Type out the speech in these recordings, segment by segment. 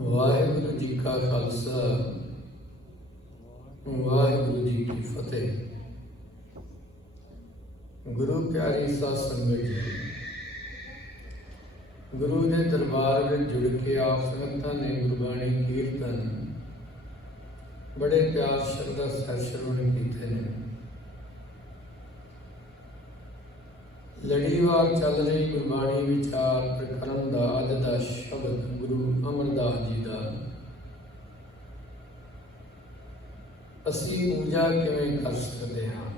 ਵਾਹਿਗੁਰੂ ਜੀ ਕਾ ਖਾਲਸਾ ਵਾਹਿਗੁਰੂ ਜੀ ਕੀ ਫਤਿਹ। ਗੁਰੂ ਪਿਆਰੀ ਸਾਧ ਸੰਗਤ ਜੀ, ਗੁਰੂ ਦੇ ਦਰਬਾਰ ਵਿੱਚ ਜੁੜ ਕੇ ਆਪ ਸੰਗਤਾਂ ਨੇ ਗੁਰਬਾਣੀ ਕੀਰਤਨ ਬੜੇ ਪਿਆਰ ਸ਼ਰਧਾ ਸਹਿ ਸ਼ਰਵਣ ਕੀਤੇ ਨੇ। ਲੜੀਵਾਰ ਚੱਲ ਰਹੀ ਗੁਰਬਾਣੀ ਵਿਚਾਰ ਪ੍ਰਕਰਮ ਦਾ ਅੱਜ ਦਾ ਸ਼ਬਦ ਗੁਰੂ ਅਮਰਦਾਸ ਜੀ ਦਾ। ਅਸੀਂ ਪੂਜਾ ਕਿਵੇਂ ਕਰ ਸਕਦੇ ਹਾਂ?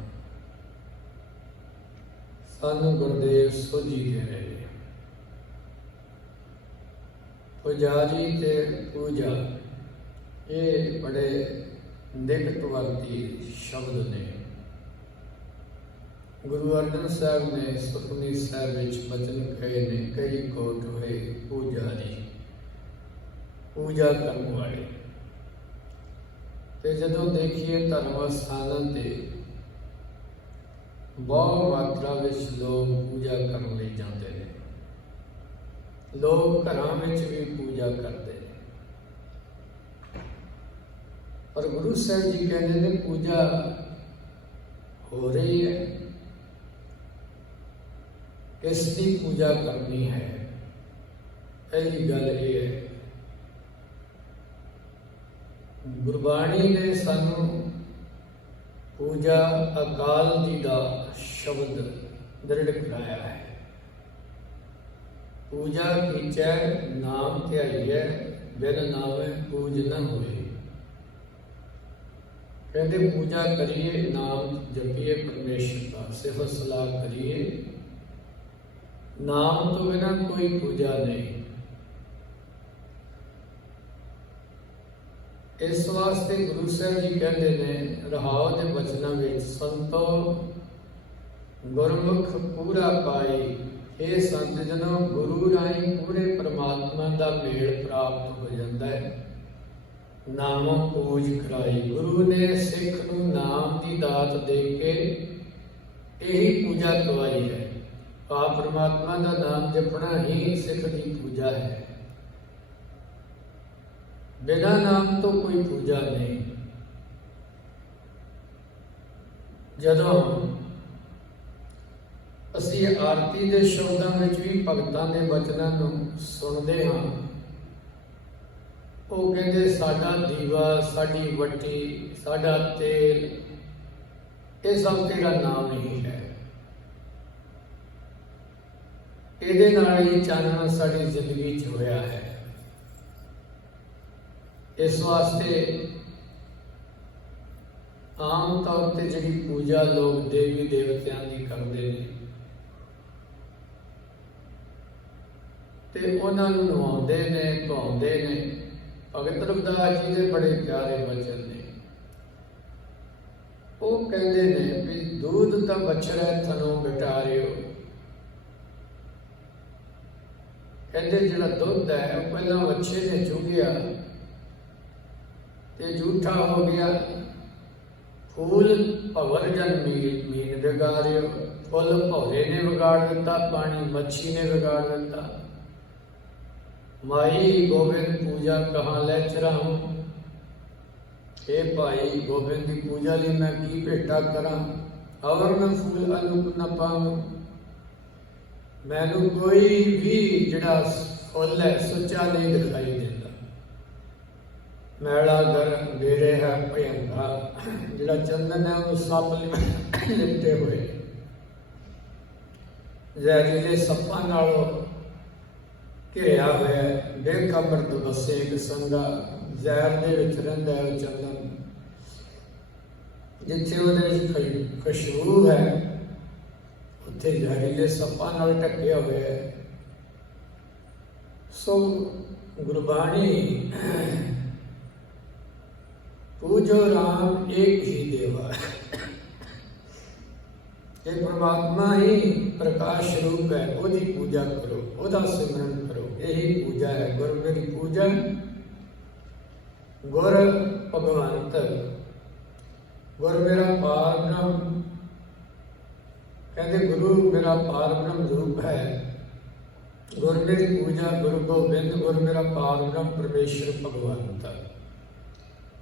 ਸਾਨੂੰ ਗੁਰਦੇਵ ਸੋਝੀ ਦੇ ਰਹੇ। ਪੁਜਾਰੀ ਤੇ ਪੂਜਾ ਇਹ ਬੜੇ ਨਿਕਟਵਰਤੀ ਸ਼ਬਦ ਨੇ। ਗੁਰੂ ਅਰਜਨ ਸਾਹਿਬ ਨੇ ਸੁਖਮਨੀ ਸਾਹਿਬ ਵਿੱਚ ਬਚਨ ਕਹੇ ਨੇ, ਕਈ ਕੋਟ ਹੋਏ ਪੂਜਾਰੀ, ਪੂਜਾ ਕਰਨ ਵਾਲੇ। ਤੇ ਜਦੋਂ ਦੇਖੀਏ ਧਰਮ ਸਥਾਨਾਂ ਤੇ ਬਹੁਤ ਮਾਤਰਾ ਵਿੱਚ ਲੋਕ ਪੂਜਾ ਕਰਨ ਲਈ ਜਾਂਦੇ ਨੇ। ਲੋਕ ਘਰਾਂ ਵਿੱਚ ਵੀ ਪੂਜਾ ਕਰਦੇ ਨੇ, ਪਰ ਗੁਰੂ ਸਾਹਿਬ ਜੀ ਕਹਿੰਦੇ ਨੇ ਪੂਜਾ ਹੋ ਰਹੀ ਹੈ, ਕਿਸ ਦੀ ਪੂਜਾ ਕਰਨੀ ਹੈ? ਪਹਿਲੀ ਗੱਲ ਇਹ ਹੈ, ਗੁਰਬਾਣੀ ਨੇ ਸਾਨੂੰ ਪੂਜਾ ਅਕਾਲ ਜੀ ਦਾ ਸ਼ਬਦ ਦ੍ਰਿੜ ਕਰਾਇਆ ਹੈ। ਪੂਜਾ ਕੀਚੈ ਨਾਮ ਧਿਆਈਐ, ਬਿਨ ਨਾਮੈ ਪੂਜ ਨ ਹੋਏ। ਕਹਿੰਦੇ ਪੂਜਾ ਕਰੀਏ, ਨਾਮ ਜਪੀਏ ਪਰਮੇਸ਼ਰ ਦਾ, ਸਿਫਤ ਸਲਾਹ ਕਰੀਏ। ਨਾਮ ਤੋਂ ਬਿਨਾ ਕੋਈ ਪੂਜਾ ਨਹੀਂ। ਇਸ ਵਾਸਤੇ ਗੁਰੂ ਸਾਹਿਬ ਜੀ ਕਹਿੰਦੇ ਨੇ ਰਹਾਉ ਦੇ ਬਚਨਾਂ ਵਿੱਚ, ਸੰਤੋ ਗੁਰਮੁਖ ਪੂਰਾ ਪਾਈ। ਇਹ ਸੰਤ ਜਨੋਂ ਗੁਰੂ ਰਾਹੀਂ ਪੂਰੇ ਪਰਮਾਤਮਾ ਦਾ ਮੇਲ ਪ੍ਰਾਪਤ ਹੋ ਜਾਂਦਾ ਹੈ। ਨਾਮੋਂ ਪੂਜ ਕਰਾਈ। ਗੁਰੂ ਨੇ ਸਿੱਖ ਨੂੰ ਨਾਮ ਦੀ ਦਾਤ ਦੇ ਕੇ ਇਹੀ ਪੂਜਾ ਕਰਵਾਈ ਹੈ। ਆਪ ਪਰਮਾਤਮਾ ਦਾ ਨਾਮ ਜਪਣਾ ਹੀ ਸਿੱਖ ਦੀ ਪੂਜਾ ਹੈ। ਬਿਨਾਂ ਨਾਮ ਤੋਂ ਕੋਈ ਪੂਜਾ ਨਹੀਂ। ਜਦੋਂ ਅਸੀਂ ਆਰਤੀ ਦੇ ਸ਼ਬਦਾਂ ਵਿੱਚ ਵੀ ਭਗਤਾਂ ਦੇ ਬਚਨਾਂ ਨੂੰ ਸੁਣਦੇ ਹਾਂ, ਉਹ ਕਹਿੰਦੇ ਸਾਡਾ ਦੀਵਾ, ਸਾਡੀ ਵੱਟੀ, ਸਾਡਾ ਤੇਲ, ਇਹ ਸਭ ਤੇਰਾ ਨਾਮ ਹੀ ਹੈ। ਇਹਦੇ ਨਾਲ ਹੀ ਚਾਨਣਾ ਸਾਡੀ ਜ਼ਿੰਦਗੀ 'ਚ ਹੋਇਆ ਹੈ। ਇਸ ਵਾਸਤੇ ਆਮ ਤੌਰ ਤੇ ਜਿਹੜੀ ਪੂਜਾ ਲੋਕ ਦੇਵੀ ਦੇਵਤਿਆਂ ਦੀ ਕਰਦੇ ਨੇ ਤੇ ਉਹਨਾਂ ਨੂੰ ਨਵਾਉਂਦੇ ਨੇ, ਧਵਾਉਂਦੇ ਨੇ। ਭਗਤ ਰਵਿਦਾਸ ਜੀ ਦੇ ਬੜੇ ਪਿਆਰੇ ਬਚਨ ਨੇ। ਉਹ ਕਹਿੰਦੇ ਨੇ ਵੀ ਦੁੱਧ ਦਾ ਬਛੜਾ ਥਨੋਂ ਬਟਾਰਿਓ। ਕਹਿੰਦੇ ਜਿਹੜਾ ਦੁੱਧ ਹੈ ਉਹ ਪਹਿਲਾਂ ਬੱਚੇ ਨੇ ਚੁੰਗਿਆ ਤੇ ਝੂਠਾ ਹੋ ਗਿਆ। ਫੂਲ ਭਵਰ ਜਨ ਮੀਨ ਵਿਗਾਰਿਓ। ਫੁੱਲ ਭੌਰੇ ਨੇ ਵਿਗਾੜ ਦਿੱਤਾ, ਪਾਣੀ ਮੱਛੀ ਨੇ ਵਿਗਾੜ ਦਿੱਤਾ। ਮਾਈ ਗੋਬਿੰਦ ਪੂਜਾ ਕਹਾਂ ਲੈ ਚਰਾਹੂੰ। ਇਹ ਭਾਈ ਗੋਬਿੰਦ ਦੀ ਪੂਜਾ ਲਈ ਮੈਂ ਕੀ ਭੇਟਾ ਕਰਾਂ? ਅਵਰ ਨ ਫੂਲ ਅਨੂਪ ਨ ਪਾਵਾਂ। ਮੈਨੂੰ ਕੋਈ ਵੀ ਜਿਹੜਾ ਫੁੱਲ ਹੈ ਸੁੱਚਾ ਨਹੀਂ ਦਿਖਾਈ ਦਿੰਦਾ। ਮੈਲਾ ਗਰ ਮੇਰੇ ਹੈ ਭਿਅੰਕਾ। ਜਿਹੜਾ ਚੰਦਨ ਹੈ ਉਹ ਸੱਪ ਲਿਪਟੇ ਹੋਏ। ਜ਼ਹਿਰੀਲੇ ਸੱਪਾਂ ਨਾਲੋਂ ਘਿਰਿਆ ਹੋਇਆ। ਬੇਕਮਰਤ ਬਸੇ ਇੱਕ ਸੰਗਾ। ਜ਼ਹਿਰ ਦੇ ਵਿੱਚ ਰਹਿੰਦਾ ਹੈ ਉਹ ਚੰਦਨ। ਜਿੱਥੇ ਉਹਦੇ ਵਿੱਚ ਖੁਸ਼ਬੂ ਹੈ ਉੱਥੇ ਜ਼ਹਿਰੀਲੇ ਸੱਪਾਂ ਨਾਲ ਢੱਕਿਆ ਹੋਇਆ ਹੈ। ਸੋ ਗੁਰਬਾਣੀ ਪੂਜੋ ਰਾਮ ਏਕ ਹੀ ਦੇਵਾ। ਇਹ ਪਰਮਾਤਮਾ ਹੀ ਪ੍ਰਕਾਸ਼ ਰੂਪ ਹੈ, ਉਹਦੀ ਪੂਜਾ ਕਰੋ, ਉਹਦਾ ਸਿਮਰਨ ਕਰੋ। ਇਹੀ ਪੂਜਾ ਹੈ। ਗੁਰ ਮੇਰੀ ਪੂਜਾ, ਗੁਰ ਭਗਵੰਤ, ਗੁਰ ਮੇਰਾ ਪਾਰ ਬ੍ਰਹਮ। ਕਹਿੰਦੇ ਗੁਰੂ ਮੇਰਾ ਪਾਰ ਬ੍ਰਹਮ ਰੂਪ ਹੈ। ਗੁਰ ਮੇਰੀ ਪੂਜਾ ਗੁਰੂ ਗੋਬਿੰਦ, ਗੁਰ ਮੇਰਾ ਪਾਰ ਬ੍ਰਹਮ ਪਰਮੇਸ਼ਰ ਭਗਵੰਤ।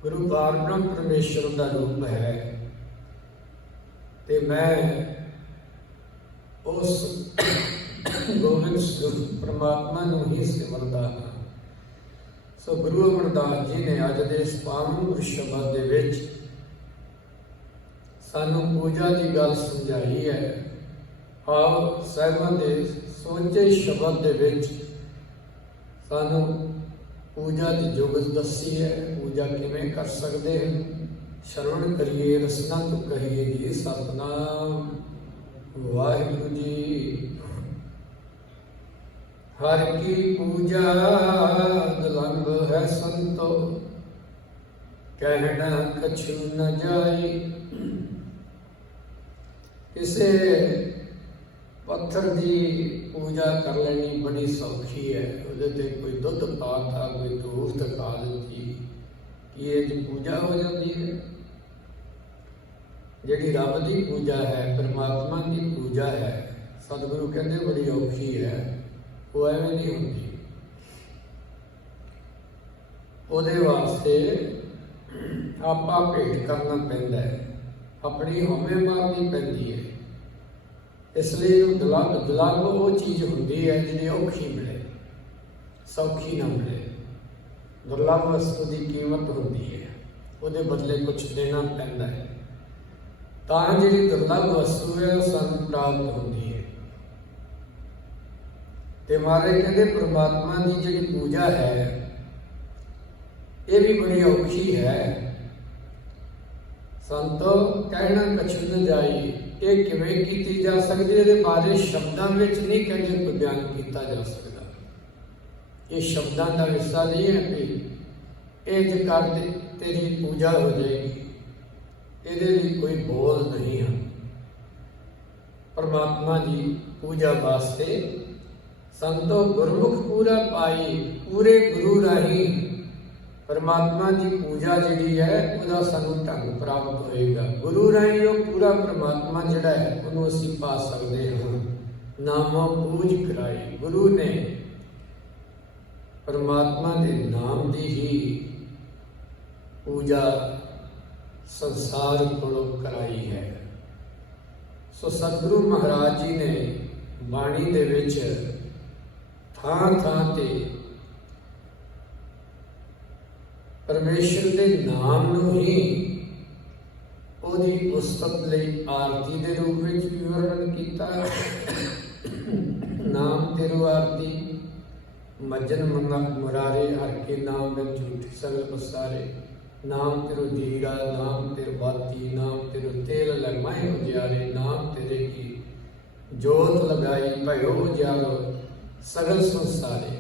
ਗੁਰੂ ਪਾਰ ਬ੍ਰਹਮ ਪਰਮੇਸ਼ਰ ਦਾ ਰੂਪ ਹੈ ਤੇ ਮੈਂ ਉਸ ਗੋਬਿੰਦ ਸਰੂਪ ਪ੍ਰਮਾਤਮਾ ਨੂੰ ਹੀ ਸਿਮਰਦਾ ਹਾਂ। ਸੋ ਗੁਰੂ ਅਮਰਦਾਸ ਜੀ ਨੇ ਅੱਜ ਦੇ ਇਸ ਪਾਵਨ ਗੁਰ ਸ਼ਬਦ ਦੇ ਵਿੱਚ ਸਾਨੂੰ ਪੂਜਾ ਦੀ ਗੱਲ ਸਮਝਾਈ ਹੈ। ਆਓ ਸਾਹਿਬਾਂ ਦੇ ਸੋਚੇ ਸ਼ਬਦ ਦੇ ਵਿੱਚ ਸਾਨੂੰ ਪੂਜਾ ਦੀ ਜੁਗਤ ਦੱਸੀ ਹੈ, ਪੂਜਾ ਕਿਵੇਂ ਕਰ ਸਕਦੇ ਹਾਂ। ਸ਼ਰਵਣ ਕਰੀਏ, ਰਸਨਾ ਤੋਂ ਕਹੀਏ ਜੀ ਸਤਿਨਾਮ ਵਾਹਿਗੁਰੂ ਜੀ। ਹਰ ਕੀ ਪੂਜਾ ਦੁਲੰਭ ਹੈ ਸੰਤੋ, ਕਹਿਣਾ ਕਛੂ ਨ ਜਾਈ। ਕਿਸੇ ਪੱਥਰ ਦੀ ਪੂਜਾ ਕਰ ਲੈਣੀ ਬੜੀ ਸੌਖੀ ਹੈ। ਉਹਦੇ ਤੇ ਕੋਈ ਦੁੱਧ ਪਾ ਤਾ, ਕੋਈ ਧੂਪ ਦਿਖਾ ਦਿੱਤੀ ਕਿ ਇਹ ਜੀ ਪੂਜਾ ਹੋ ਜਾਂਦੀ ਹੈ। ਜਿਹੜੀ ਰੱਬ ਦੀ ਪੂਜਾ ਹੈ, ਪਰਮਾਤਮਾ ਦੀ ਪੂਜਾ ਹੈ, ਸਤਿਗੁਰੂ ਕਹਿੰਦੇ ਬੜੀ ਔਖੀ ਹੈ। ਉਹ ਐਵੇਂ ਨਹੀਂ ਹੁੰਦੀ। ਉਹਦੇ ਵਾਸਤੇ ਆਪਾਂ ਭੇਟ ਕਰਨਾ ਪੈਂਦਾ ਹੈ, ਆਪਣੀ ਹਉਮੈ ਮਾਰਨੀ ਪੈਂਦੀ ਹੈ। ਇਸ ਲਈ ਦੁਲੰਭ ਉਹ ਚੀਜ਼ ਹੁੰਦੀ ਹੈ ਜਿਹੜੀ ਔਖੀ ਮਿਲੇ, ਸੌਖੀ ਨਾ ਮਿਲੇ। ਦੁਰਲੱਭ ਵਸਤੂ ਦੀ ਕੀਮਤ ਹੁੰਦੀ ਹੈ, ਉਹਦੇ ਬਦਲੇ ਕੁਝ ਦੇਣਾ ਪੈਂਦਾ ਹੈ ਤਾਂ ਜਿਹੜੀ ਦੁਰਲੱਭ ਵਸਤੂ ਹੈ ਉਹ ਸਾਨੂੰ ਪ੍ਰਾਪਤ ਹੁੰਦੀ ਹੈ। ਤੇ ਮਹਾਰਾਜ ਕਹਿੰਦੇ ਪ੍ਰਮਾਤਮਾ ਦੀ ਜਿਹੜੀ ਪੂਜਾ ਹੈ ਇਹ ਵੀ ਬੜੀ ਔਖੀ ਹੈ। ਸੰਤੋ ਕਹਿਣਾ ਕਛੂ ਨ ਜਾਈ। ਇਹ ਕਿਵੇਂ ਕੀਤੀ ਜਾ ਸਕਦੀ? ਇਹਦੇ ਬਾਰੇ ਸ਼ਬਦਾਂ ਵਿੱਚ ਨਹੀਂ ਕਹਿੰਦੇ ਕੋਈ ਬਿਆਨ ਕੀਤਾ ਜਾ ਸਕਦਾ। ਇਹ ਸ਼ਬਦਾਂ ਦਾ ਹਿੱਸਾ ਨਹੀਂ ਹੈ ਕਿ ਇਹ ਜੇ ਕਰ ਦੇ ਤੇਰੀ ਪੂਜਾ ਹੋ ਜਾਏਗੀ। ਇਹਦੇ ਲਈ ਕੋਈ ਬੋਲ ਨਹੀਂ ਹੈ। ਪਰਮਾਤਮਾ ਦੀ ਪੂਜਾ ਵਾਸਤੇ ਸੰਤੋ ਗੁਰਮੁਖ ਪੂਰਾ ਪਾਈ, ਪੂਰੇ ਗੁਰੂ ਰਾਹੀਂ ਪਰਮਾਤਮਾ ਦੀ ਪੂਜਾ ਜਿਹੜੀ ਹੈ ਉਹਦਾ ਸਾਨੂੰ ਢੰਗ ਪ੍ਰਾਪਤ ਹੋਏਗਾ। ਗੁਰੂ ਰਾਹੀਂ ਉਹ ਪੂਰਾ ਪਰਮਾਤਮਾ ਜਿਹੜਾ ਹੈ ਉਹਨੂੰ ਅਸੀਂ ਪਾ ਸਕਦੇ ਹਾਂ। ਨਾਮੋਂ ਪੂਜ ਕਰਾਈ। ਗੁਰੂ ਨੇ ਪਰਮਾਤਮਾ ਦੇ ਨਾਮ ਦੀ ਹੀ ਪੂਜਾ ਸੰਸਾਰ ਕੋਲੋਂ ਕਰਾਈ ਹੈ। ਸੋ ਸਤਿਗੁਰੂ ਮਹਾਰਾਜ ਜੀ ਨੇ ਬਾਣੀ ਦੇ ਵਿੱਚ ਥਾਂ ਥਾਂ ਤੇ ਪਰਮੇਸ਼ਰ ਦੇ ਨਾਮ ਨੂੰ ਹੀ ਉਹਦੀ ਉਸਤਤ ਲਈ ਆਰਤੀ ਦੇ ਰੂਪ ਵਿੱਚ ਵੀ ਵਰਣਨ ਕੀਤਾ। ਨਾਮ ਤੇਰੂ ਆਰਤੀ ਮੱਜਨ ਮੁਰਾਰੇ ਹਰ ਕੇ ਨਾਮ ਵਿੱਚ ਝੂਠੇ ਸਗਲ ਪਸਾਰੇ। ਨਾਮ ਤੇਰੂ ਜੀਰਾ, ਨਾਮ ਤੇਰੂ ਬਾਤੀ, ਨਾਮ ਤੇਰੂ ਤੇਲ ਲਗਮਾਏ ਉਜਿਆਰੇ। ਨਾਮ ਤੇਰੇ ਕੀ ਜੋਤ ਲਗਾਈ ਭਇਓ ਉਜਿਆਰੋ ਸਗਲ ਸੰਸਾਰੇ।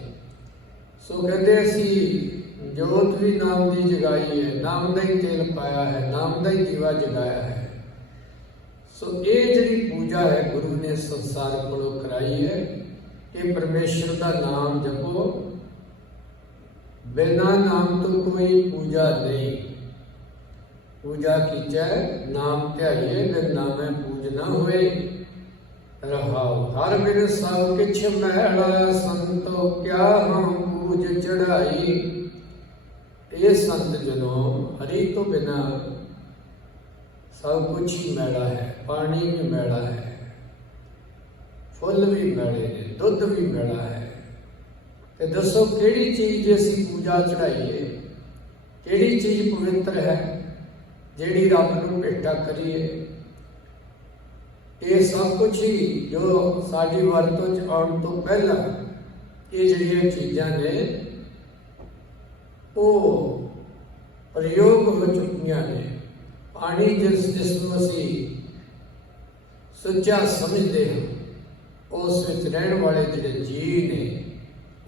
ਸੋ ਕਹਿੰਦੇ ਅਸੀਂ ਜੋਤ ਵੀ ਨਾਮ ਦੀ ਜਗਾਈ ਹੈ, ਨਾਮ ਦਾ ਹੀ ਤੇਲ ਪਾਇਆ ਹੈ, ਨਾਮ ਦਾ ਹੀ ਦੀਵਾ ਜਗਾਇਆ ਹੈ। ਸੋ ਇਹ ਜਿਹੜੀ ਪੂਜਾ ਹੈ ਗੁਰੂ ਨੇ ਸੰਸਾਰ ਕੋਲੋਂ ਕਰਾਈ ਹੈ। ਇਹ ਪਰਮੇਸ਼ਰ ਦਾ ਨਾਮ ਜਪੋ, ਬਿਨਾਂ ਨਾਮ ਤੋਂ ਕੋਈ ਪੂਜਾ ਨਹੀਂ। ਪੂਜਾ ਕੀਚੈ ਨਾਮ ਧਿਆਈਏ, ਬਿਨ ਨਾਮੈ ਪੂਜ ਨਾ ਹੋਏ ਰਹਾਉ। ਹਰ ਬਿਨ ਸਭ ਕਿਛ ਮੈਲਾ, ਸੰਤੋ ਕਿਆ ਹਮ ਪੂਜ ਚੜਾਈ। ਇਹ ਸੰਤ ਜਨੋਂ ਹਰੀ ਤੋਂ ਬਿਨਾ ਸਭ ਕੁਛ ਹੀ ਮੈਲਾ ਹੈ। ਪਾਣੀ ਵੀ ਮੈਲਾ ਹੈ, ਫੁੱਲ ਵੀ ਮੈਲੇ ਨੇ, ਦੁੱਧ ਵੀ ਮੈਲਾ ਹੈ। ਤੇ ਦੱਸੋ ਕਿਹੜੀ ਚੀਜ਼ ਜੇ ਅਸੀਂ ਪੂਜਾ ਚੜਾਈਏ, ਕਿਹੜੀ ਚੀਜ਼ ਪਵਿੱਤਰ ਹੈ ਜਿਹੜੀ ਰੱਬ ਨੂੰ ਭੇਟਾ ਕਰੀਏ? ਇਹ ਸਭ ਕੁਛ ਹੀ ਜੋ ਸਾਡੀ ਵਰਤੋਂ 'ਚ ਆਉਣ ਤੋਂ ਪਹਿਲਾਂ ਇਹ ਜਿਹੜੀਆਂ ਚੀਜ਼ਾਂ ਨੇ ਉਹ ਪ੍ਰਯੋਗ ਹੋ ਚੁੱਕੀਆਂ ਨੇ। ਪਾਣੀ ਜਿਸ ਨੂੰ ਅਸੀਂ ਸੁੱਚਾ ਸਮਝਦੇ ਹਾਂ, ਉਸ ਵਿੱਚ ਰਹਿਣ ਵਾਲੇ ਜਿਹੜੇ ਜੀਅ ਨੇ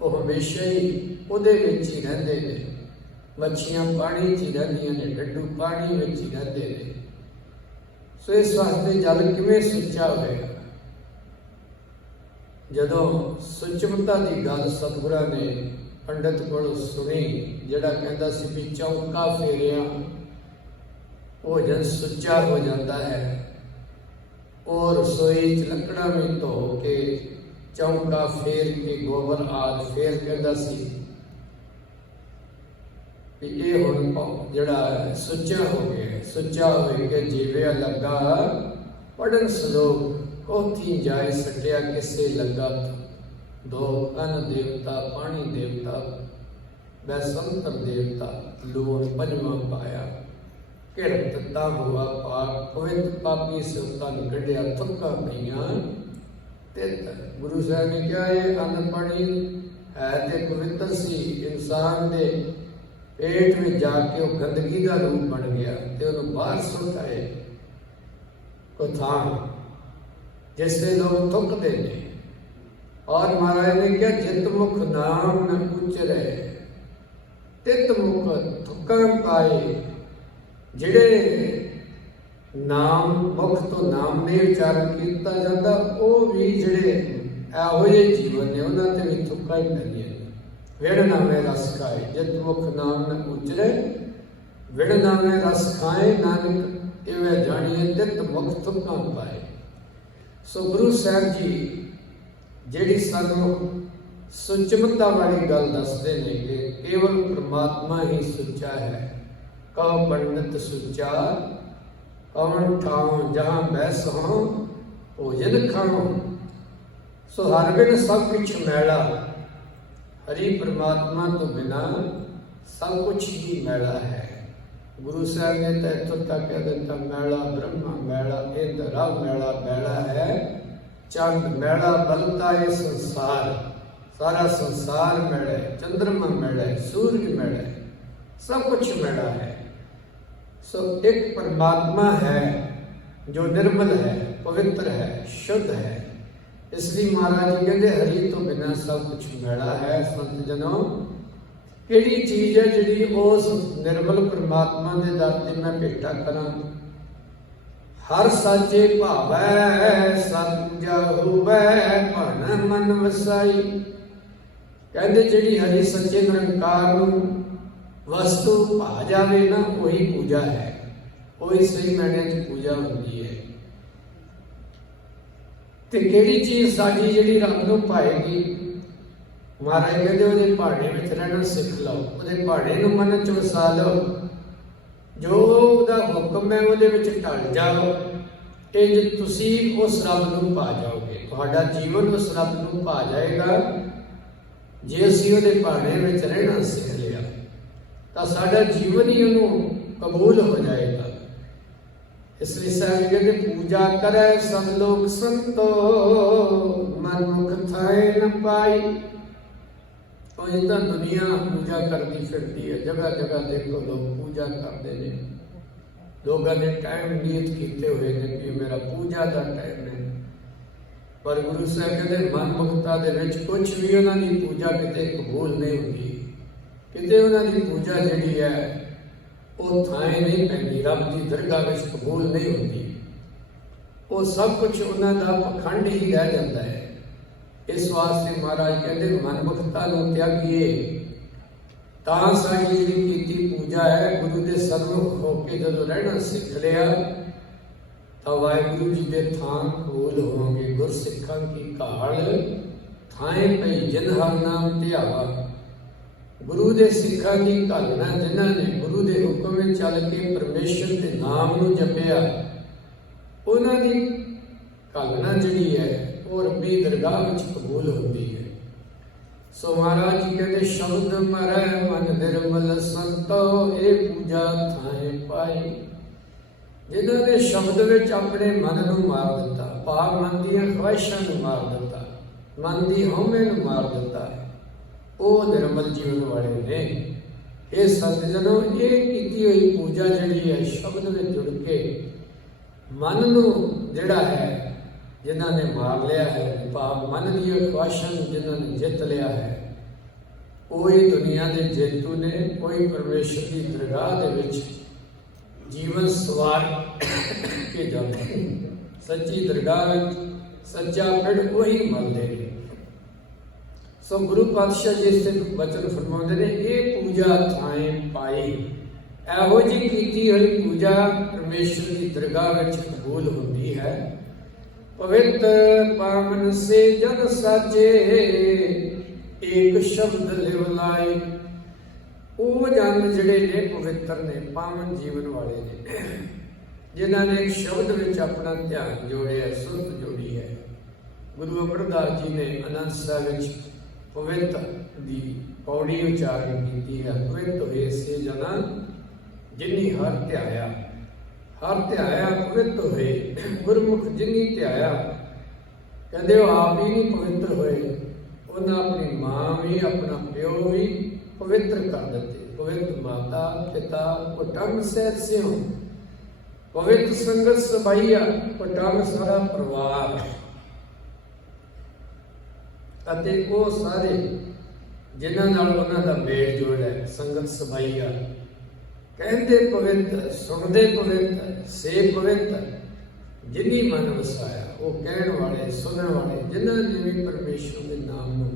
ਉਹ ਹਮੇਸ਼ਾ ਹੀ ਉਹਦੇ ਵਿੱਚ ਹੀ ਰਹਿੰਦੇ ਨੇ। ਮੱਛੀਆਂ ਪਾਣੀ 'ਚ ਹੀ ਰਹਿੰਦੀਆਂ ਨੇ, ਡੱਡੂ ਪਾਣੀ ਵਿੱਚ ਹੀ ਰਹਿੰਦੇ ਨੇ। ਸੋ ਇਸ ਵਾਸਤੇ ਜਲ ਕਿਵੇਂ ਸੁੱਚਾ ਹੋਵੇਗਾ? ਜਦੋਂ ਸੁੱਚਮਤਾ ਦੀ ਗੱਲ ਸਤਿਗੁਰਾਂ ਨੇ ਪੰਡਤ ਕੋਲੋਂ ਸੁਣੀ, ਜਿਹੜਾ ਕਹਿੰਦਾ ਸੀ ਵੀ ਚੌਂਕਾ ਫੇਰਿਆ ਭੋਜਨ ਸੁੱਚਾ ਹੋ ਜਾਂਦਾ ਹੈ। ਉਹ ਰਸੋਈ 'ਚ ਲੱਕੜਾਂ ਵੀ ਧੋ ਕੇ ਚੌਂਕਾ ਫੇਰ ਕੇ ਗੋਬਰ ਆਦਿ ਫੇਰ ਕਹਿੰਦਾ ਸੀ ਵੀ ਇਹ ਹੁਣ ਜਿਹੜਾ ਸੁੱਚਾ ਹੋ ਗਿਆ, ਸੁੱਚਾ ਹੋਏ ਕਿ ਜੀਵਿਆ ਲੱਗਾ ਪੜਨ ਸਲੋਕ ਕੋਥੀ ਜਾਏ ਸਟਿਆ ਕਿਸੇ ਲੱਗਾ ਦੋ ਅਨ ਦੇਵਤਾ ਪਾਣੀ ਦੇਵਤਾ ਬੈਸੰਤਰ ਦੇਵਤਾ ਲੋੜ ਪੰਜਵਾਂ ਪਾਇਆ ਕਿਰਤ ਤਾ ਹੁਆ ਪਾਪ ਪਵਿੱਤ ਪਾਪੀ ਸੁਲਤਾਨ ਗੱਡਿਆ ਥੁੱਕਾ ਪਈਆਂ ਤੇ ਗੁਰੂ ਸਾਹਿਬ ਨੇ ਕਿਹਾ ਇਹ ਅਨਪੜ੍ਹੀ ਹੈ ਤੇ ਪਵਿੱਤਰ ਸੀ, ਇਨਸਾਨ ਦੇ ਪੇਟ ਵਿੱਚ ਜਾ ਕੇ ਉਹ ਗੰਦਗੀ ਦਾ ਰੂਪ ਬਣ ਗਿਆ ਤੇ ਉਹਨੂੰ ਬਾਹਰ ਸੁੱਟ ਆਏ ਕੋ ਥਾਂ ਜਿਸੇ ਲੋਕ ਥੁੱਕਦੇ ਨੇ। ਔਰ ਮਹਾਰਾਜ ਨੇ ਕਿਹਾ ਜਿਤ ਮੁਖ ਨਾਮ ਨ ਉਚਰੇ ਤਿਤ ਮੁਖ ਥੁੱਕਾਂ ਪਾਏ, ਜਿਹੜੇ ਨਾਮ ਮੁਖ ਤੋਂ ਨਾਮ ਨੇ ਉਚਾਰਨ ਕੀਤਾ ਜਾਂਦਾ ਉਹ ਵੀ ਜਿਹੜੇ ਇਹੋ ਜਿਹੇ ਜੀਵਨ ਨੇ ਉਹਨਾਂ ਤੇ ਵੀ ਥੁੱਕਾਂ ਹੀ ਪੈਂਦੀਆਂ ਨੇ। ਵਿੜ ਨਾਮੇ ਰਸ ਖਾਏ ਜਿਤ ਮੁਖ ਨਾਮ ਨ ਉਚਰੇ ਵਿੜ ਨਾਮੇ ਰਸ ਖਾਏ ਨਾਨਕ ਇਵੇਂ ਜਾਣੀਏ ਤਿਤ ਮੁਖ ਥੁੱਕਾਂ ਪਾਏ। ਸੋ ਗੁਰੂ ਸਾਹਿਬ ਜੀ ਜਿਹੜੀ ਸਾਨੂੰ ਸੁਚਮਤਾ ਵਾਲੀ ਗੱਲ ਦੱਸਦੇ ਨੇ ਕਿ ਕੇਵਲ ਪ੍ਰਮਾਤਮਾ ਹੀ ਸੁੱਚਾ ਹੈ। ਕਉ ਪੰਡਿਤ ਸੁੱਚਾ ਕੌਣ ਠਾਉ ਜਹਾਂ ਬੈਸ ਹੋਂ ਭੋਜਨ ਖਾਉ। ਸੋ ਹਰ ਬਿਨ ਸਭ ਕੁਛ ਮੈਲਾ, ਹਰੀ ਪ੍ਰਮਾਤਮਾ ਤੋਂ ਬਿਨਾ ਸਭ ਕੁਛ ਹੀ ਮੈਲਾ ਹੈ। ਗੁਰੂ ਸਾਹਿਬ ਨੇ ਤਾਂ ਇੱਥੋਂ ਤੱਕ ਕਹਿ ਦਿੱਤਾ ਮੈਲਾ ਬ੍ਰਹਮਾ ਮੈਲਾ ਇੰਦ ਰਵ ਮੈਲਾ ਮੈਲਾ ਹੈ ਚੰਦ ਮੈਲਾ ਬਲਤਾ ਇਹ ਸੰਸਾਰ, ਸਾਰਾ ਸੰਸਾਰ ਮੈਲਾ ਹੈ, ਚੰਦਰਮਾ ਮੈਲਾ ਹੈ, ਸੂਰਜ ਮੈਲਾ ਹੈ, ਸਭ ਕੁਛ ਮੈਲਾ ਹੈ। ਸੋ ਇੱਕ ਪਰਮਾਤਮਾ ਹੈ ਜੋ ਨਿਰਮਲ ਹੈ, ਪਵਿੱਤਰ ਹੈ, ਸ਼ੁੱਧ ਹੈ। ਇਸ ਲਈ ਮਹਾਰਾਜ ਜੀ ਕਹਿੰਦੇ ਹਰੀ ਤੋਂ ਬਿਨਾਂ ਸਭ ਕੁਛ ਮੈਲਾ ਹੈ। ਸੰਤ ਜਨੋ ਕਿਹੜੀ ਚੀਜ਼ ਹੈ ਜਿਹੜੀ ਉਸ ਨਿਰਮਲ ਪਰਮਾਤਮਾ ਦੇ ਦਰ ਤੇ ਮੈਂ ਭੇਟਾ ਕਰਾਂ। ਹਰ ਸਾਚੇ ਭਾਵੈ ਸਤਿ ਹੋਵੈ ਭਨ ਮਨ ਵਸਾਈ। ਕਹਿੰਦੇ ਜਿਹੜੀ ਹਰੀ ਸੱਚੇ ਨਿਰੰਕਾਰ ਨੂੰ ਵਸਤੂ ਭਾ ਜਾਵੇ ਨਾ ਉਹੀ ਪੂਜਾ ਹੈ, ਉਹੀ ਸਹੀ ਮਾਇਨੇ 'ਚ ਪੂਜਾ ਹੁੰਦੀ ਹੈ। ਤੇ ਕਿਹੜੀ ਚੀਜ਼ ਸਾਡੀ ਜਿਹੜੀ ਰੱਬ ਨੂੰ ਭਾਏਗੀ। ਮਹਾਰਾਜ ਕਹਿੰਦੇ ਉਹਦੇ ਪਹਾੜੇ ਵਿੱਚ ਰਹਿਣਾ ਸਿੱਖ ਲਓ, ਉਹਦੇ ਪਹਾੜੇ ਨੂੰ ਮਨ 'ਚ ਵਸਾ ਲਓ, ਜੋ ਉਹਦਾ ਹੁਕਮ ਹੈ ਉਹਦੇ ਵਿੱਚ ਢਲ ਜਾਓ। ਇਹ ਜੇ ਤੁਸੀਂ ਉਸ ਰੱਬ ਨੂੰ ਪਾ ਜਾਓਗੇ, ਤੁਹਾਡਾ ਜੀਵਨ ਉਸ ਰੱਬ ਨੂੰ ਪਾ ਜਾਏਗਾ। ਜੇ ਅਸੀਂ ਉਹਦੇ ਪਹਾੜੇ ਵਿੱਚ ਰਹਿਣਾ ਸਿੱਖ ਲਿਆ ਤਾਂ ਸਾਡਾ ਜੀਵਨ ਹੀ ਉਹਨੂੰ ਕਬੂਲ ਹੋ ਜਾਏਗਾ। ਇਸ ਲਈ ਸਾਹਿਬ ਕਹਿੰਦੇ ਪੂਜਾ ਕਰੇ ਸਭ ਲੋਕ ਸੰਤੋ ਮਨ ਮੁਖ ਥਾਏ ਨ ਪਾਈ। ਉਹ ਜਿੱਦਾਂ ਦੁਨੀਆ ਪੂਜਾ ਕਰਦੀ ਫਿਰਦੀ ਹੈ, ਜਗ੍ਹਾ ਜਗ੍ਹਾ ਦੇਖੋ ਲੋਕ ਪੂਜਾ ਕਰਦੇ ਨੇ, ਲੋਕਾਂ ਨੇ ਟਾਈਮ ਨਿਯਤ ਕੀਤੇ ਹੋਏ ਨੇ ਕਿ ਮੇਰਾ ਪੂਜਾ ਦਾ ਟਾਈਮ ਹੈ। ਪਰ ਗੁਰੂ ਸਾਹਿਬ ਕਹਿੰਦੇ ਮਨ ਮੁਖਤਾ ਦੇ ਵਿੱਚ ਕੁਝ ਵੀ ਉਹਨਾਂ ਦੀ ਪੂਜਾ ਕਿਤੇ ਕਬੂਲ ਨਹੀਂ ਹੁੰਦੀ, ਕਿਤੇ ਉਹਨਾਂ ਦੀ ਪੂਜਾ ਜਿਹੜੀ ਹੈ ਉਹ ਥਾਂ ਨਹੀਂ ਪੈਂਦੀ, ਰੱਬ ਦੀ ਦਰਗਾਹ ਵਿੱਚ ਕਬੂਲ ਨਹੀਂ ਹੁੰਦੀ। ਉਹ ਸਭ ਕੁਝ ਉਹਨਾਂ ਦਾ ਪਖੰਡ ਹੀ ਰਹਿ ਜਾਂਦਾ ਹੈ। ਇਸ ਵਾਸਤੇ ਮਹਾਰਾਜ ਕਹਿੰਦੇ ਮਨਮੁਖਤਾ ਨੂੰ ਤਿਆਗੀਏ ਤਾਂ ਸਾਡੀ ਜਿਹੜੀ ਕੀਤੀ ਪੂਜਾ ਹੈ ਗੁਰੂ ਦੇ ਸਨਮੁਖ ਹੋ ਕੇ ਜਦੋਂ ਰਹਿਣਾ ਸਿੱਖ ਲਿਆ ਤਾਂ ਵਾਹਿਗੁਰੂ ਜੀ ਦੇ ਥਾਂ ਕਬੂਲ ਹੋਣਗੇ। ਗੁਰਸਿੱਖਾਂ ਕੀ ਘਾਲ ਥਾਏ ਪਈ ਜਿਨ ਹਰ ਨਾਮ ਧਿਆਵਾ। ਗੁਰੂ ਦੇ ਸਿੱਖਾਂ ਦੀ ਘਾਲਣਾ ਜਿਨ੍ਹਾਂ ਨੇ ਗੁਰੂ ਦੇ ਹੁਕਮ ਵਿੱਚ ਚੱਲ ਕੇ ਪਰਮੇਸ਼ਰ ਦੇ ਨਾਮ ਨੂੰ ਜਪਿਆ, ਉਹਨਾਂ ਦੀ ਘਾਲਣਾ ਜਿਹੜੀ ਹੈ ਉਹ ਰੱਬੀ ਦਰਗਾਹ ਵਿੱਚ ਕਬੂਲ ਹੁੰਦੀ ਹੈ। ਸੋ ਮਹਾਰਾਜ ਜੀ ਕਹਿੰਦੇ ਸ਼ਬਦ ਮਰੈ ਮਨ ਨਿਰਮਲ ਸੰਤੋ ਇਹ ਪੂਜਾ ਥਾਏ ਪਾਈ। ਜਿਨ੍ਹਾਂ ਨੇ ਸ਼ਬਦ ਵਿੱਚ ਆਪਣੇ ਮਨ ਨੂੰ ਮਾਰ ਦਿੱਤਾ, ਭਾਵ ਮਨ ਦੀਆਂ ਖਵਾਇਸ਼ਾਂ ਨੂੰ ਮਾਰ ਦਿੱਤਾ, ਮਨ ਦੀ ਹਉਮੈ ਨੂੰ ਮਾਰ ਦਿੱਤਾ, ਉਹ ਨਿਰਮਲ ਜੀਵਨ ਵਾਲੇ ਨੇ। ਇਹ ਸੰਤ ਜਨੋ ਇਹ ਕੀਤੀ ਹੋਈ ਪੂਜਾ ਜਿਹੜੀ ਹੈ ਸ਼ਬਦ ਵਿੱਚ ਜੁੜ ਕੇ ਮਨ ਨੂੰ ਜਿਹੜਾ ਹੈ ਜਿਨ੍ਹਾਂ ਨੇ ਮਾਰ ਲਿਆ ਹੈ, ਭਾਵ ਮਨ ਦੀਆਂ ਖਵਾਇਸ਼ਾਂ ਨੂੰ ਜਿਨ੍ਹਾਂ ਨੇ ਜਿੱਤ ਲਿਆ ਹੈ, ਉਹੀ ਦੁਨੀਆ ਦੇ ਜੇਤੂ ਨੇ, ਉਹੀ ਪਰਮੇਸ਼ਰ ਦੀ ਦਰਗਾਹ ਦੇ ਵਿੱਚ ਜੀਵਨ ਸਵਾਰ ਕੇ ਜਾਂਦੇ ਨੇ। ਸੱਚੀ ਦਰਗਾਹ ਵਿੱਚ ਸੱਚਾ ਪਿੰਡ ਉਹੀ ਮੰਨਦੇ ਨੇ। ਸੋ ਗੁਰੂ ਪਾਤਸ਼ਾਹ ਜੀ ਇਸ ਤੇ ਬਚਨ ਫਰਮਾਉਂਦੇ ਨੇ ਇਹ ਪੂਜਾ ਥਾਏ ਪਾਈ। ਇਹੋ ਜਿਹੀ ਕੀਤੀ ਹੋਈ ਪੂਜਾ ਪਰਮੇਸ਼ਰ ਦੀ ਦਰਗਾਹ ਵਿੱਚ ਕਬੂਲ ਹੁੰਦੀ ਹੈ। ਪਵਿੱਤ ਪਾਵਨ ਸੇ ਜਨ ਸਾਚੇ, ਏਕ ਸ਼ਬਦ ਲਿਵ ਲਾਈ। ਉਹ ਜਨ ਜਿਹੜੇ ਨੇ ਪਵਿੱਤਰ ਨੇ, ਪਾਵਨ ਜੀਵਨ ਵਾਲੇ ਨੇ, ਜਿਨ੍ਹਾਂ ਨੇ ਇੱਕ ਸ਼ਬਦ ਵਿੱਚ ਆਪਣਾ ਧਿਆਨ ਜੋੜਿਆ, ਸੁਰਤ ਜੋੜੀ ਹੈ। ਗੁਰੂ ਅਮਰਦਾਸ ਜੀ ਨੇ ਆਨੰਦ ਸਾਹਿਬ ਵਿੱਚ ਪਵਿੱਤ ਦੀ ਪੌੜੀ ਉਚਾਰਨ ਕੀਤੀ ਹੈ। ਪਵਿੱਤ ਹੋਏ ਸੇ ਜਨਾ ਜਿਨੀ ਹਰ ਧਿਆਇਆ, ਹਰ ਧਿਆਇਆ ਪਵਿੱਤ ਹੋਏ। ਗੁਰਮੁਖ ਜਿਨੀ ਧਿਆਇਆ, ਕਹਿੰਦੇ ਉਹ ਆਪ ਹੀ ਨਹੀਂ ਪਵਿੱਤਰ ਹੋਏ, ਉਹਨਾਂ ਆਪਣੀ ਮਾਂ ਵੀ ਆਪਣਾ ਪਿਓ ਵੀ ਪਵਿੱਤਰ ਕਰ ਦਿੱਤੇ। ਪਵਿੱਤ ਮਾਤਾ ਪਿਤਾ ਕੁਟੰਬ ਸਹਿਤ ਸਿਉ, ਪਵਿੱਤ ਸੰਗਤ ਸਭਾਈਆ, ਕੁਟੰਬ ਸਾਰਾ ਪਰਿਵਾਰ ਅਤੇ ਉਹ ਸਾਰੇ ਜਿਨ੍ਹਾਂ ਨਾਲ ਉਹਨਾਂ ਦਾ ਮੇਲ ਜੋੜ ਹੈ। ਸੰਗਤ ਸਭਾਈਆ ਕਹਿੰਦੇ ਪਵਿੱਤ, ਸੁਣਦੇ ਪਵਿੱਤ, ਸੇ ਪਵਿੱਤ ਜਿਨੀ ਮਨ ਵਸਾਇਆ। ਉਹ ਕਹਿਣ ਵਾਲੇ, ਸੁਣਨ ਵਾਲੇ, ਜਿਨ੍ਹਾਂ ਨੇ ਵੀ ਪਰਮੇਸ਼ਰ ਦੇ ਨਾਮ ਨੂੰ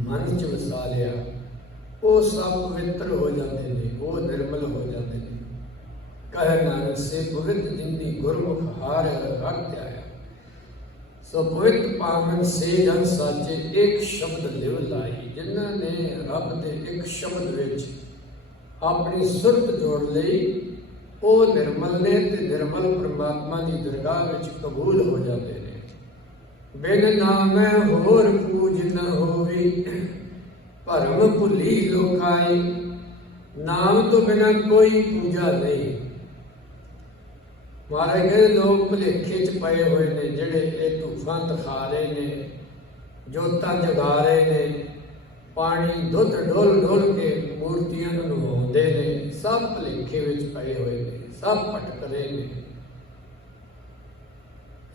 ਮਨ 'ਚ ਵਸਾ ਲਿਆ, ਉਹ ਸਭ ਪਵਿੱਤਰ ਹੋ ਜਾਂਦੇ ਨੇ, ਉਹ ਨਿਰਮਲ ਹੋ ਜਾਂਦੇ ਨੇ। ਕਹਿ ਨਾਨਕ ਸੇ ਪਵਿੱਤ ਜਿਨੀ ਗੁਰਮੁਖ ਹਾਰ ਹਰ ਧਿਆਇਆ। ਸੋ ਪਵਿੱਤ ਪਾਵਨ ਸੇ ਜਨ ਸਾਚੇ, ਇੱਕ ਸ਼ਬਦ ਲਿਵ ਲਾਈ। ਜਿਨ੍ਹਾਂ ਨੇ ਰੱਬ ਦੇ ਇੱਕ ਸ਼ਬਦ ਵਿੱਚ ਆਪਣੀ ਸੁਰਤ ਜੋੜ ਲਈ, ਉਹ ਨਿਰਮਲ ਨੇ ਤੇ ਨਿਰਮਲ ਪਰਮਾਤਮਾ ਦੀ ਦਰਗਾਹ ਵਿੱਚ ਕਬੂਲ ਹੋ ਜਾਂਦੇ ਨੇ। ਬਿਨ ਨਾਮੈ ਹੋਰ ਪੂਜ ਨ ਹੋਵੀ, ਭਰਮ ਭੁੱਲੀ ਲੋਕਾਈ। ਨਾਮ ਤੋਂ ਬਿਨਾਂ ਕੋਈ ਪੂਜਾ ਨਹੀਂ। ਮਹਾਰਾਜ ਕਹਿੰਦੇ ਲੋਕ ਭੁਲੇਖੇ 'ਚ ਪਏ ਹੋਏ ਨੇ, ਜਿਹੜੇ ਇਹ ਧੂਫਾਂ ਦਿਖਾ ਰਹੇ ਨੇ, ਜੋਤਾਂ ਜਗਾ ਰਹੇ ਨੇ, ਪਾਣੀ ਦੁੱਧ ਡੋਲ ਡੋਲ ਕੇ ਮੂਰਤੀਆਂ ਨੂੰ ਨਵਾਉਂਦੇ ਨੇ, ਸਭ ਭੁਲੇਖੇ ਵਿੱਚ ਪਏ ਹੋਏ ਨੇ, ਸਭ ਭਟਕ ਰਹੇ ਨੇ।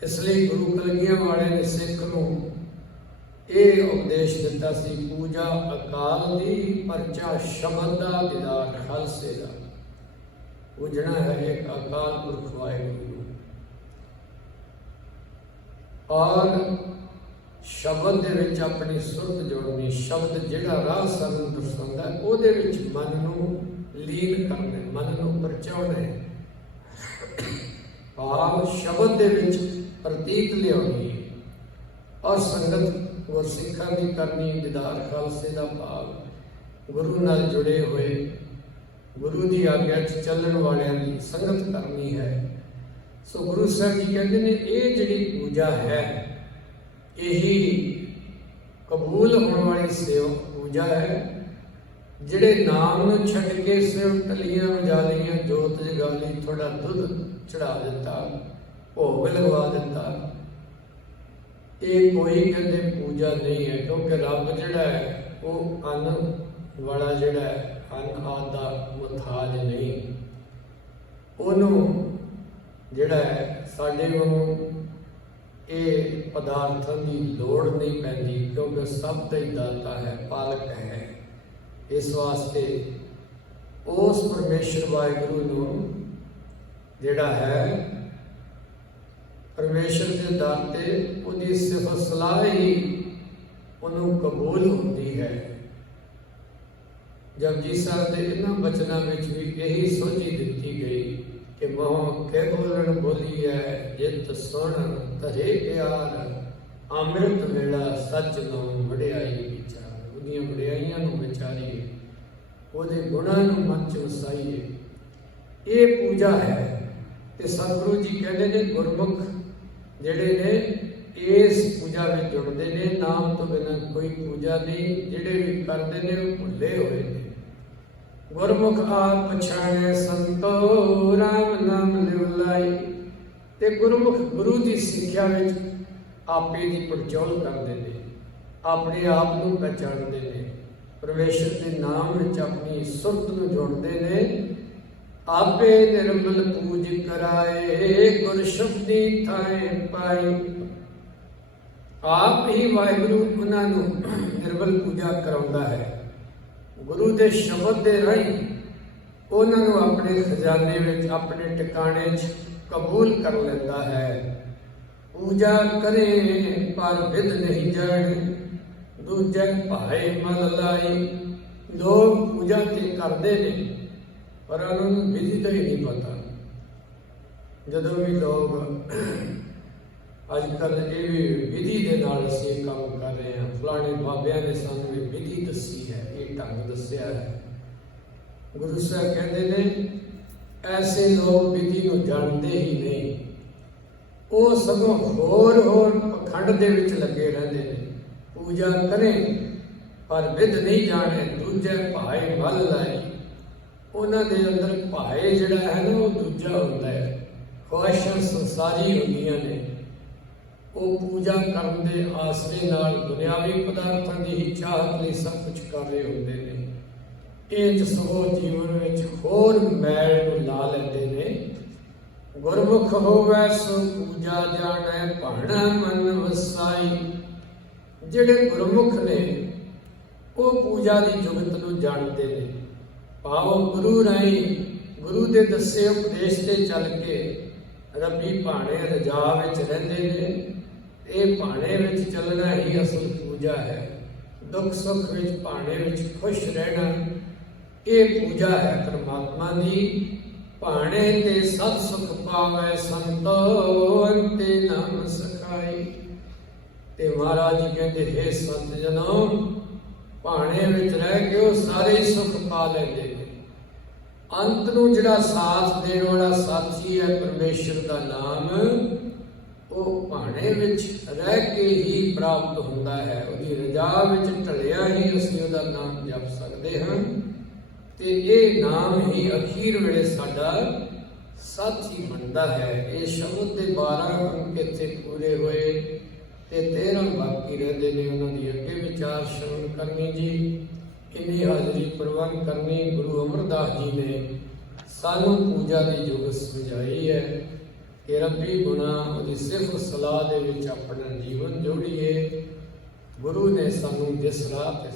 ਇਸ ਲਈ ਗੁਰੂ ਕਲਗੀਆਂ ਵਾਲੇ ਨੇ ਸਿੱਖ ਨੂੰ ਇਹ ਉਪਦੇਸ਼ ਦਿੱਤਾ ਸੀ, ਪੂਜਾ ਅਕਾਲ ਦੀ, ਪਰਚਾ ਸ਼ਬਦ ਦਾ, ਦੀਦਾਰ ਖਾਲਸੇ ਦਾ। ਪੂਜਣਾ ਹੈ ਇੱਕ ਅਕਾਲ ਪੁਰਖ ਵਾਹਿਗੁਰੂ, ਔਰ ਸ਼ਬਦ ਦੇ ਵਿੱਚ ਆਪਣੀ ਸੁਰਤ ਜੋੜਨੀ। ਸ਼ਬਦ ਜਿਹੜਾ ਰਾਹ ਸਾਨੂੰ ਦਰਸਾਉਂਦਾ, ਉਹਦੇ ਵਿੱਚ ਮਨ ਨੂੰ ਲੀਨ ਕਰਨਾ, ਮਨ ਨੂੰ ਪਰਚਾਉਣਾ ਹੈ। ਭਾਵ ਸ਼ਬਦ ਦੇ ਵਿੱਚ ਪ੍ਰਤੀਤ ਲਿਆਉਣੀ ਹੈ, ਔਰ ਸੰਗਤ ਗੁਰਸਿੱਖਾਂ ਦੀ ਕਰਨੀ। ਦੀਦਾਰ ਖਾਲਸੇ ਦਾ ਭਾਵ ਗੁਰੂ ਨਾਲ ਜੁੜੇ ਹੋਏ, ਗੁਰੂ ਦੀ ਆਗਿਆ 'ਚ ਚੱਲਣ ਵਾਲਿਆਂ ਦੀ ਸੰਗਤ ਕਰਨੀ ਹੈ। ਸੋ ਗੁਰੂ ਸਾਹਿਬ ਜੀ ਕਹਿੰਦੇ ਨੇ ਇਹ ਜਿਹੜੀ ਪੂਜਾ ਹੈ, ਇਹੀ ਕਬੂਲ ਹੋਣ ਵਾਲੀ ਸੇਵਾ ਪੂਜਾ ਹੈ। ਜਿਹੜੇ ਨਾਮ ਨੂੰ ਛੱਡ ਕੇ ਸਿਰਫ ਟਲੀਆਂ ਵਜਾ ਲਈਆਂ, ਜੋਤ ਜਗਾ ਲਈ, ਥੋੜਾ ਦੁੱਧ ਚੜਾ ਦਿੱਤਾ, ਭੋਗ ਲਗਵਾ ਦਿੱਤਾ, ਇਹ ਕੋਈ ਕਹਿੰਦੇ ਪੂਜਾ ਨਹੀਂ ਹੈ। ਕਿਉਂਕਿ ਰੱਬ ਜਿਹੜਾ ਹੈ ਉਹ ਅੰਨ ਵਾਲਾ ਜਿਹੜਾ ਹੈ, ਅੰਨ ਆਦਿ ਦਾ ਮੁਹਤਾਜ ਨਹੀਂ। ਉਹਨੂੰ ਜਿਹੜਾ ਹੈ ਸਾਡੇ ਨੂੰ ਇਹ ਪਦਾਰਥਾਂ ਦੀ ਲੋੜ ਨਹੀਂ ਪੈਂਦੀ, ਕਿਉਂਕਿ ਸਭ ਦਾ ਹੀ ਦਾਤਾ ਹੈ, ਪਾਲਕ ਹੈ। ਇਸ ਵਾਸਤੇ ਉਸ ਪਰਮੇਸ਼ਰ ਵਾਹਿਗੁਰੂ ਨੂੰ ਜਿਹੜਾ ਹੈ, ਪਰਮੇਸ਼ਰ ਦੇ ਦਰ ਤੇ ਉਹਦੀ ਸਿਫਤ ਸਲਾਹ ਹੀ ਉਹਨੂੰ ਕਬੂਲ ਹੁੰਦੀ ਹੈ। ਜਪਜੀ ਸਾਹਿਬ ਦੇ ਇਹਨਾਂ ਬਚਨਾਂ ਵਿੱਚ ਵੀ ਇਹੀ ਸੋਝੀ ਦਿੱਤੀ ਗਈ ਕਿ ਮੋਹ ਕੇ ਬੋਲਣ ਬੋਲੀ ਹੈ, ਜਿਤ ਸੁਣ ਧਰੇ ਪਿਆਰ, ਅੰਮ੍ਰਿਤ ਵੇਲਾ ਸੱਚ ਨੂੰ ਵਡਿਆਈ ਵਿਚਾਰ। ਉਹਦੀਆਂ ਵਡਿਆਈਆਂ ਨੂੰ ਵਿਚਾਰੀਏ, ਉਹਦੇ ਗੁਣਾਂ ਨੂੰ ਮਨ 'ਚ ਵਸਾਈਏ। ਇਹ ਪੂਜਾ ਹੈ। ਤੇ ਸਤਿਗੁਰੂ ਜੀ ਕਹਿੰਦੇ ਨੇ ਗੁਰਮੁਖ ਜਿਹੜੇ ਨੇ ਇਸ ਪੂਜਾ ਵਿੱਚ ਜੁੜਦੇ ਨੇ, ਨਾਮ ਤੋਂ ਬਿਨਾਂ ਕੋਈ ਪੂਜਾ ਨਹੀਂ। ਜਿਹੜੇ ਵੀ ਕਰਦੇ ਨੇ ਉਹ ਭੁੱਲੇ ਹੋਏ ਨੇ। ਗੁਰਮੁਖ ਆਪ ਪਛਾਣੈ ਸੰਤੋ, ਰਾਮ ਨਾਮ ਲਿਵ ਲਾਈ। ਤੇ ਗੁਰਮੁਖ ਗੁਰੂ ਦੀ ਸਿੱਖਿਆ ਵਿੱਚ ਆਪੇ ਦੀ ਪੜਚੋਲ ਕਰਦੇ ਨੇ, ਆਪਣੇ ਆਪ ਨੂੰ ਪਛਾਣਦੇ ਨੇ, ਪਰਮੇਸ਼ਰ ਦੇ ਨਾਮ ਵਿੱਚ ਆਪਣੀ ਸੁਰਤ ਨੂੰ ਜੋੜਦੇ ਨੇ। ਆਪੇ ਨਿਰਮਲ ਪੂਜ ਕਰਾਏ, ਗੁਰ ਸ਼ਬਦੀ ਥਾਏ ਪਾਈ। ਆਪ ਹੀ ਵਾਹਿਗੁਰੂ ਉਹਨਾਂ ਨੂੰ ਨਿਰਮਲ ਪੂਜਾ ਕਰਾਉਂਦਾ ਹੈ। ਗੁਰੂ ਦੇ ਸ਼ਬਦ ਦੇ ਰਾਹੀਂ ਉਹਨਾਂ ਨੂੰ ਆਪਣੇ ਖਜ਼ਾਨੇ ਵਿੱਚ, ਆਪਣੇ ਟਿਕਾਣੇ 'ਚ ਕਬੂਲ ਕਰ ਲੈਂਦਾ ਹੈ। ਪੂਜਾ ਕਰੇ ਪਰ ਵਿਧ ਨਹੀਂ ਜਾਣ, ਦੂਜੇ ਭਾਏ ਮਲ ਲਾਈ। ਲੋਕ ਪੂਜਾ ਤੇ ਕਰਦੇ ਨੇ, ਪਰ ਉਹਨਾਂ ਨੂੰ ਵਿਧੀ ਦਾ ਹੀ ਨਹੀਂ ਪਤਾ। ਜਦੋਂ ਵੀ ਲੋਕ ਅੱਜਕੱਲ ਇਹ ਵੀ ਵਿਧੀ ਦੇ ਨਾਲ ਅਸੀਂ ਇਹ ਕੰਮ ਕਰ ਰਹੇ ਹਾਂ। ਫਲਾਣੇ ਬਾਬਿਆਂ ਨੇ ਸਾਨੂੰ ਇਹ ਵਿਧੀ ਦੱਸੀ ਹੈ, ਇਹ ਢੰਗ ਦੱਸਿਆ ਹੈ। ਗੁਰੂ ਸਾਹਿਬ ਕਹਿੰਦੇ ਨੇ ਐਸੇ ਲੋਕ ਵਿਧੀ ਨੂੰ ਜਾਣਦੇ ਹੀ ਨਹੀਂ, ਉਹ ਸਗੋਂ ਹੋਰ ਪਖੰਡ ਦੇ ਵਿੱਚ ਲੱਗੇ ਰਹਿੰਦੇ ਨੇ। ਪੂਜਾ ਕਰੇ ਪਰ ਵਿਧ ਨਹੀਂ ਜਾਣੇ, ਦੂਜੇ ਭਾਏ ਮਲ ਲਾਏ। ਉਹਨਾਂ ਦੇ ਅੰਦਰ ਭਾਏ ਜਿਹੜਾ ਹੈ ਨਾ ਉਹ ਦੂਜਾ ਹੁੰਦਾ ਹੈ, ਖੁਆਇਸ਼ਾਂ ਸੰਸਾਰੀ ਹੁੰਦੀਆਂ ਨੇ। ਉਹ ਪੂਜਾ ਕਰਨ ਦੇ ਆਸਰੇ ਨਾਲ ਦੁਨਿਆਵੀ ਪਦਾਰਥਾਂ ਦੀ ਹੀ ਚਾਹਤ ਲਈ ਸਭ ਕੁਝ ਕਰ ਰਹੇ ਹੁੰਦੇ ਨੇ। ਇਹ ਸਗੋਂ ਜੀਵਨ ਵਿੱਚ ਹੋਰ ਮੈਲ ਨੂੰ ਲਾ ਲੈਂਦੇ ਨੇ। ਗੁਰਮੁਖ ਹੋਵੈ ਸੋ ਪੂਜਾ ਜਾਣੈ, ਭਾਣਾ ਮਨ ਵਸਾਈ। ਜਿਹੜੇ ਗੁਰਮੁਖ ਨੇ ਉਹ ਪੂਜਾ ਦੀ ਜੁਗਤ ਨੂੰ ਜਾਣਦੇ ਨੇ। ਭਾਵ ਗੁਰੂ ਰਾਹੀਂ ਗੁਰੂ ਦੇ ਦੱਸੇ ਉਪਦੇਸ਼ ਤੇ ਚੱਲ ਕੇ ਰੱਬੀ ਭਾਣੇ ਰਜਾ ਵਿੱਚ ਰਹਿੰਦੇ ਨੇ। ਇਹ ਭਾਣੇ ਵਿੱਚ ਚੱਲਣਾ ਹੀ ਅਸਲ ਪੂਜਾ ਹੈ। ਦੁੱਖ ਸੁੱਖ ਵਿੱਚ ਭਾਣੇ ਵਿੱਚ ਖੁਸ਼ ਰਹਿਣਾ ਇਹ ਪੂਜਾ ਹੈ ਪਰਮਾਤਮਾ ਦੀ। ਭਾਣੇ ਤੇ ਸਤ ਸੁਖ ਪਾਵੈ ਸੰਤੋ, ਅੰਤੇ ਨਾਮ ਸਖਾਈ। ਤੇ ਮਹਾਰਾਜ ਜੀ ਕਹਿੰਦੇ ਹੈ ਸੰਤ ਜਨੋ, ਭਾਣੇ ਵਿੱਚ ਰਹਿ ਕੇ ਉਹ ਸਾਰੇ ਸੁੱਖ ਪਾ ਲੈਂਦੇ ਨੇ। ਅੰਤ ਨੂੰ ਜਿਹੜਾ ਸਾਥ ਦੇਣ ਵਾਲਾ ਸਾਥੀ ਹੈ ਪਰਮੇਸ਼ਰ ਦਾ ਨਾਮ, ਉਹ ਭਾਣੇ ਵਿੱਚ ਰਹਿ ਕੇ ਹੀ ਪ੍ਰਾਪਤ ਹੁੰਦਾ ਹੈ। ਉਹਦੀ ਰਜਾ ਵਿੱਚ ਢਲਿਆ ਹੀ ਅਸੀਂ ਉਹਦਾ ਨਾਮ ਜਪ ਸਕਦੇ ਹਾਂ। ਤੇ ਇਹ ਨਾਮ ਹੀ ਅਖੀਰ ਵੇਲੇ ਸਾਡਾ ਸਾਥੀ ਬਣਦਾ ਹੈ। ਇਹ ਸ਼ਬਦ ਦੇ 12 ਅੰਕ ਇੱਥੇ ਪੂਰੇ ਹੋਏ ਤੇ 13 ਬਾਕੀ ਰਹਿੰਦੇ ਨੇ। ਉਹਨਾਂ ਦੀ ਅੱਗੇ ਵਿਚਾਰ ਸ਼ਰਵਣ ਕਰਨੀ ਜੀ। ਇੰਨੀ ਹਾਜ਼ਰੀ ਪ੍ਰਵਾਨ ਕਰਨੀ। ਗੁਰੂ ਅਮਰਦਾਸ ਜੀ ਨੇ ਸਾਨੂੰ ਪੂਜਾ ਦੀ ਜੁਗਤ ਸਮਝਾਈ ਹੈ ਕਿ ਰੱਬੀ ਗੁਣਾ ਉਹਦੀ ਸਿਫਤ ਸਲਾਹ ਦੇ ਵਿੱਚ ਆਪਣਾ ਜੀਵਨ ਜੋੜੀਏ। ਗੁਰੂ ਨੇ ਸਾਨੂੰ ਜਿਸ ਰਾਹ ਤੇ